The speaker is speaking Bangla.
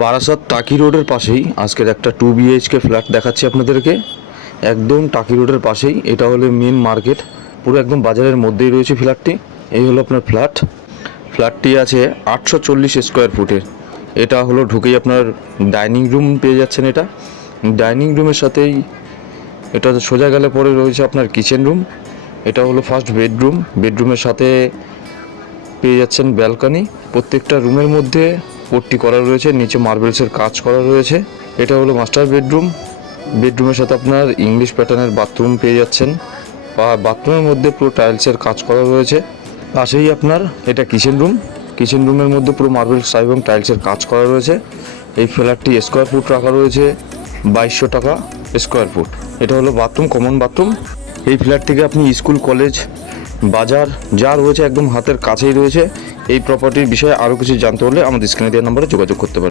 বারাসাত টাকি রোডের পাশেই আজকের একটা 2 BHK ফ্ল্যাট দেখাচ্ছি আপনাদেরকে। একদম টাকি রোডের পাশেই, এটা হলো মেন মার্কেট, পুরো একদম বাজারের মধ্যেই রয়েছে ফ্ল্যাটটি। এই হলো আপনার ফ্ল্যাটটি আছে 840 স্কোয়ার ফুটের। এটা হলো ঢুকেই আপনার ডাইনিং রুম পেয়ে যাচ্ছেন। এটা ডাইনিং রুমের সাথেই এটা সোজা গেলে পরে রয়েছে আপনার কিচেন রুম। এটা হলো ফার্স্ট বেডরুমের সাথে পেয়ে যাচ্ছেন ব্যালকনি। প্রত্যেকটা রুমের মধ্যে পট্টি করা রয়েছে, নিচে মার্বেলসের কাজ করা রয়েছে। এটা হলো মাস্টার বেডরুমের সাথে আপনার ইংলিশ প্যাটার্নের বাথরুম পেয়ে যাচ্ছেন, বা বাথরুমের মধ্যে পুরো টাইলসের কাজ করা রয়েছে। পাশেই আপনার এটা কিচেন রুমের মধ্যে পুরো মার্বেলস এবং টাইলসের কাজ করা রয়েছে। এই ফ্ল্যাটটি স্কোয়ার ফুট রাখা রয়েছে 2200 টাকা স্কোয়ার ফুট। এটা হলো বাথরুম, কমন বাথরুম। এই ফ্ল্যাট থেকে আপনি স্কুল, কলেজ, বাজার যা রয়েছে একদম হাতের কাছেই রয়েছে। এই প্রপার্টির বিষয়ে আরও কিছু জানতে হলে আমাদের স্ক্রিনে দেওয়া নম্বরে যোগাযোগ করতে পারেন।